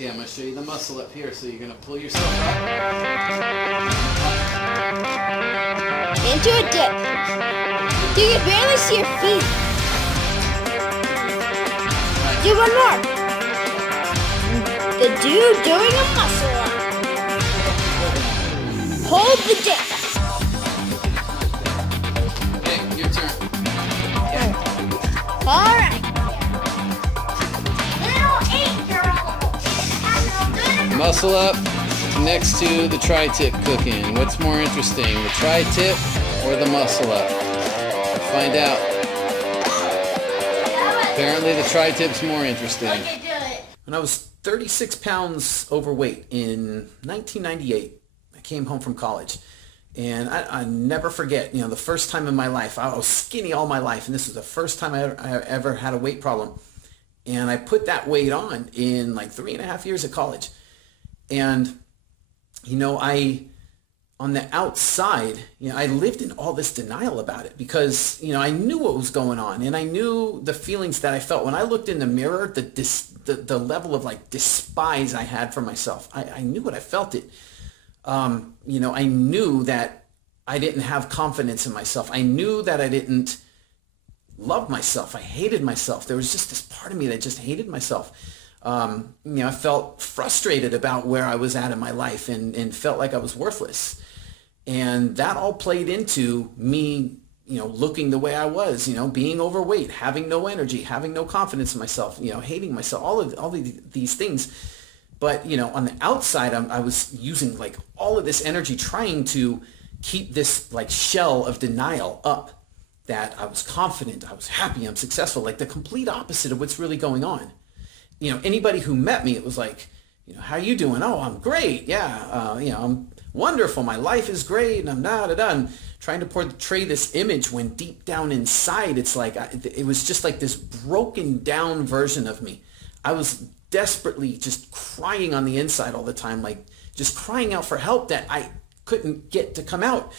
Okay, I'm going to show you the muscle up here. So you're going to pull yourself up. Into a dip. You can barely see your feet. Do one more. The dude doing a muscle up. Hold the dip. Okay, your turn. All right. Muscle up next to the tri-tip cooking. What's more interesting, the tri-tip or the muscle up? Find out. Apparently the tri-tip's more interesting. When I was 36 pounds overweight in 1998, I came home from college. And I never forget, the first time in my life, I was skinny all my life, and this was the first time I ever had a weight problem. And I put that weight on in like 3.5 years of college. And, on the outside, I lived in all this denial about it because, I knew what was going on, and I knew the feelings that I felt when I looked in the mirror, the level of like despise I had for myself. I knew what I felt it. I knew that I didn't have confidence in myself. I knew that I didn't love myself. I hated myself. There was just this part of me that just hated myself. I felt frustrated about where I was at in my life and felt like I was worthless. And that all played into me, looking the way I was, being overweight, having no energy, having no confidence in myself, hating myself, all of these things. But, on the outside, I was using like all of this energy trying to keep this like shell of denial up, that I was confident, I was happy, I'm successful, like the complete opposite of what's really going on. Anybody who met me, it was like, how you doing? Oh, I'm great. Yeah. I'm wonderful. My life is great. And I'm and trying to portray this image when deep down inside, it's like, it was just like this broken down version of me. I was desperately just crying on the inside all the time, like just crying out for help that I couldn't get to come out.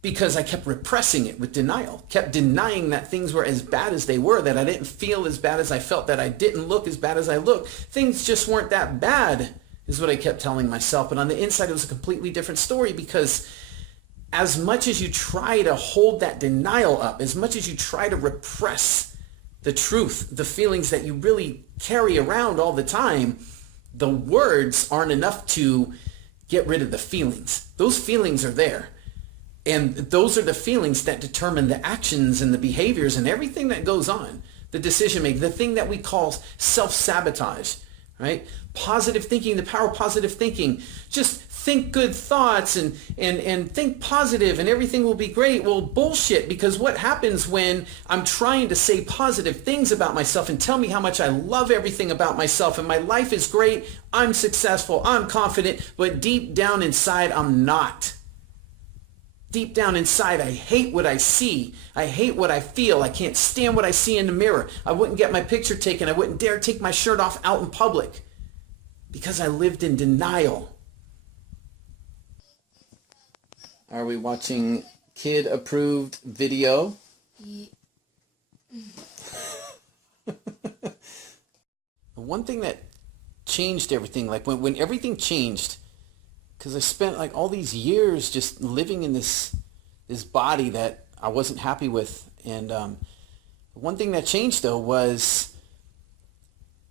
Because I kept repressing it with denial, kept denying that things were as bad as they were, that I didn't feel as bad as I felt, that I didn't look as bad as I looked. Things just weren't that bad, is what I kept telling myself. But on the inside, it was a completely different story, because as much as you try to hold that denial up, as much as you try to repress the truth, the feelings that you really carry around all the time, the words aren't enough to get rid of the feelings. Those feelings are there. And those are the feelings that determine the actions and the behaviors and everything that goes on, the decision making, the thing that we call self-sabotage, right? Positive thinking, the power of positive thinking. Just think good thoughts and think positive and everything will be great. Well, bullshit, because what happens when I'm trying to say positive things about myself and tell me how much I love everything about myself and my life is great, I'm successful, I'm confident, but deep down inside, I'm not. Deep down inside, I hate what I see. I hate what I feel. I can't stand what I see in the mirror. I wouldn't get my picture taken. I wouldn't dare take my shirt off out in public because I lived in denial. Are we watching kid-approved video? Yeah. One thing that changed everything, like when everything changed, because I spent like all these years just living in this body that I wasn't happy with. And one thing that changed though was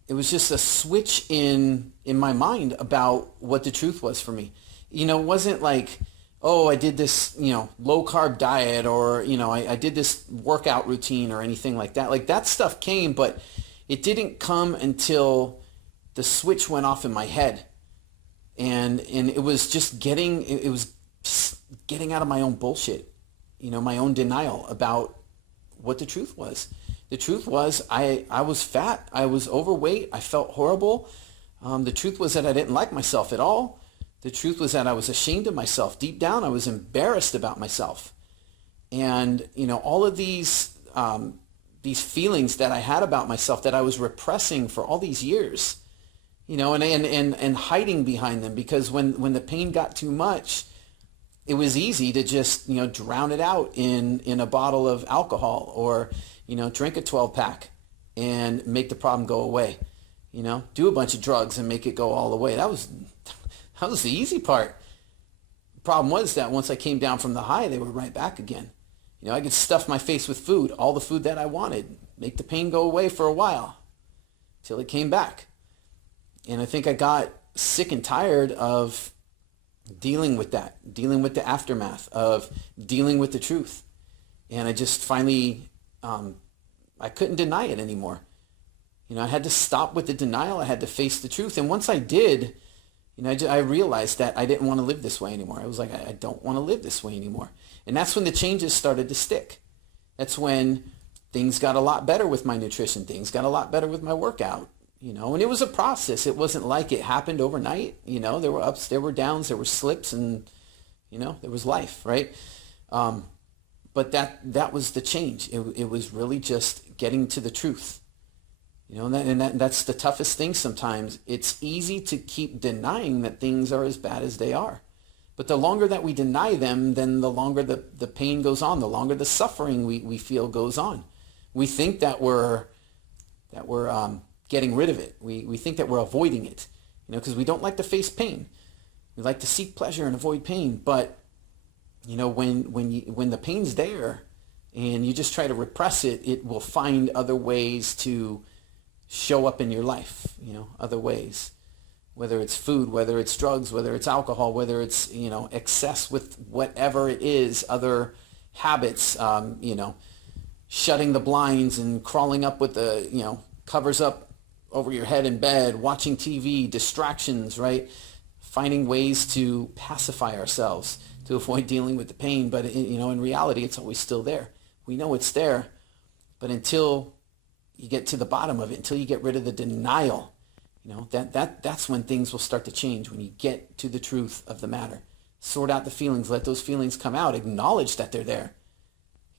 it was just a switch in my mind about what the truth was for me. It wasn't like, oh, I did this, low carb diet or, I did this workout routine or anything like that. Like that stuff came, but it didn't come until the switch went off in my head. And it was just getting out of my own bullshit, my own denial about what the truth was. The truth was I was fat, I was overweight, I felt horrible. The truth was that I didn't like myself at all. The truth was that I was ashamed of myself. Deep down, I was embarrassed about myself. And, all of these feelings that I had about myself that I was repressing for all these years, and hiding behind them, because when the pain got too much, it was easy to just, drown it out in a bottle of alcohol or, drink a 12-pack and make the problem go away. do a bunch of drugs and make it go all the way. That was the easy part. The problem was that once I came down from the high, they were right back again. I could stuff my face with food, all the food that I wanted, make the pain go away for a while till it came back. And I think I got sick and tired of dealing with that, dealing with the aftermath of dealing with the truth. And I just finally, I couldn't deny it anymore. I had to stop with the denial. I had to face the truth. And once I did, I realized that I didn't want to live this way anymore. I was like, I don't want to live this way anymore. And that's when the changes started to stick. That's when things got a lot better with my nutrition. Things got a lot better with my workout. And it was a process. It wasn't like it happened overnight. There were ups, there were downs, there were slips, and, there was life, right? But that was the change. It was really just getting to the truth. That's the toughest thing sometimes. It's easy to keep denying that things are as bad as they are. But the longer that we deny them, then the longer the pain goes on, the longer the suffering we feel goes on. We think that we're getting rid of it. We think that we're avoiding it, because we don't like to face pain. We like to seek pleasure and avoid pain. But, when the pain's there and you just try to repress it, it will find other ways to show up in your life, other ways, whether it's food, whether it's drugs, whether it's alcohol, whether it's, excess with whatever it is, other habits, shutting the blinds and crawling up with the, covers up over your head in bed, watching TV, distractions, right? Finding ways to pacify ourselves to avoid dealing with the pain. But, in reality, it's always still there. We know it's there, but until you get to the bottom of it, until you get rid of the denial, that's when things will start to change, when you get to the truth of the matter. Sort out the feelings, let those feelings come out, acknowledge that they're there.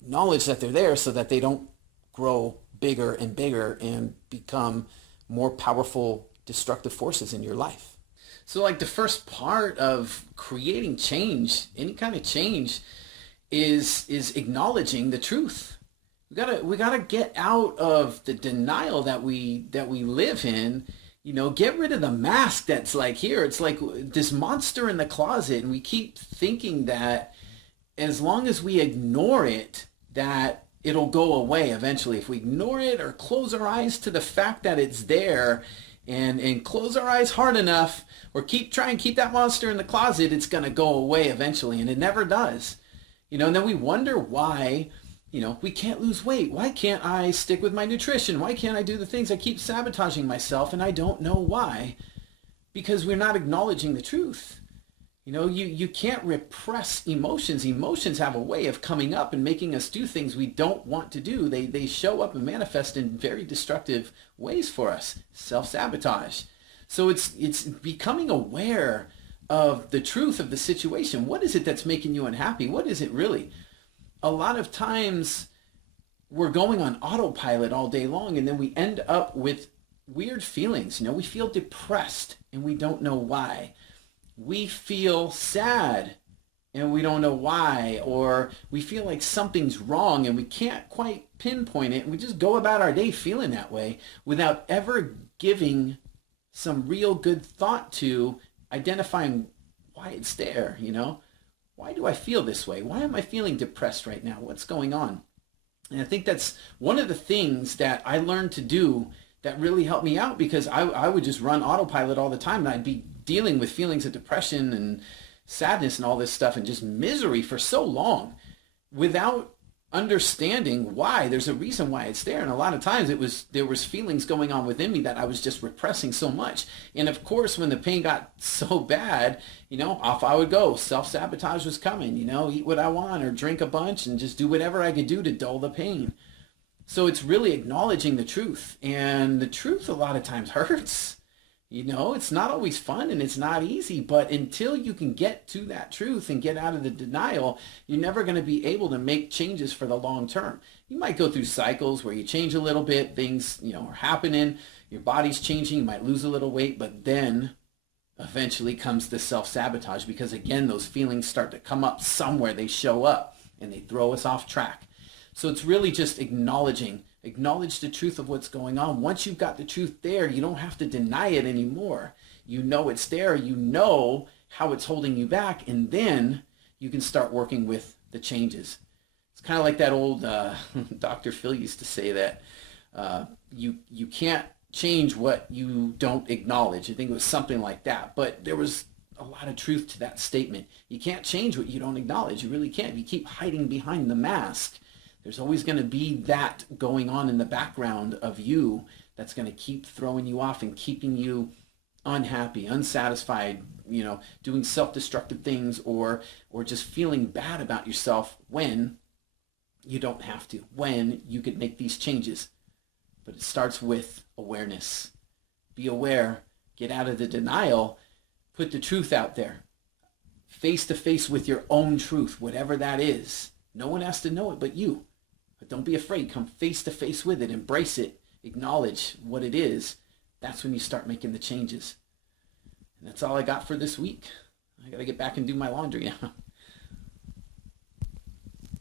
Acknowledge that they're there so that they don't grow bigger and bigger and become more powerful, destructive forces in your life. So like the first part of creating change, any kind of change, is acknowledging the truth. We gotta get out of the denial that we live in. Get rid of the mask that's like here. It's like this monster in the closet, and we keep thinking that as long as we ignore it, that it'll go away eventually. If we ignore it or close our eyes to the fact that it's there, and close our eyes hard enough, or try and keep that monster in the closet, it's gonna go away eventually, and it never does. And then we wonder why. We can't lose weight. Why can't I stick with my nutrition? Why can't I do the things? I keep sabotaging myself, and I don't know why. Because we're not acknowledging the truth. You can't repress emotions. Emotions have a way of coming up and making us do things we don't want to do. They show up and manifest in very destructive ways for us. Self-sabotage. So it's becoming aware of the truth of the situation. What is it that's making you unhappy? What is it really? A lot of times we're going on autopilot all day long, and then we end up with weird feelings. We feel depressed and we don't know why. We feel sad and we don't know why, or we feel like something's wrong and we can't quite pinpoint it, and we just go about our day feeling that way without ever giving some real good thought to identifying why it's there. Why do I feel this way? Why am I feeling depressed right now? What's going on? And I think that's one of the things that I learned to do that really helped me out, because I would just run autopilot all the time, and I'd be dealing with feelings of depression and sadness and all this stuff and just misery for so long without understanding why. There's a reason why it's there. And a lot of times there was feelings going on within me that I was just repressing so much. And of course, when the pain got so bad, off I would go. Self-sabotage was coming, eat what I want or drink a bunch and just do whatever I could do to dull the pain. So it's really acknowledging the truth. And the truth a lot of times hurts. It's not always fun and it's not easy, but until you can get to that truth and get out of the denial, you're never going to be able to make changes for the long term. You might go through cycles where you change a little bit, things, are happening, your body's changing, you might lose a little weight, but then eventually comes the self-sabotage, because again, those feelings start to come up somewhere, they show up and they throw us off track. So it's really just acknowledging Acknowledge the truth of what's going on. Once you've got the truth there, you don't have to deny it anymore. You know it's there. You know how it's holding you back. And then you can start working with the changes. It's kind of like that old Dr. Phil used to say that you can't change what you don't acknowledge. I think it was something like that. But there was a lot of truth to that statement. You can't change what you don't acknowledge. You really can't. If you keep hiding behind the mask, there's always going to be that going on in the background of you that's going to keep throwing you off and keeping you unhappy, unsatisfied, doing self-destructive things or just feeling bad about yourself when you don't have to, when you could make these changes. But it starts with awareness. Be aware, get out of the denial, put the truth out there, face to face with your own truth, whatever that is. No one has to know it but you. But don't be afraid. Come face to face with it. Embrace it. Acknowledge what it is. That's when you start making the changes. And that's all I got for this week. I got to get back and do my laundry now.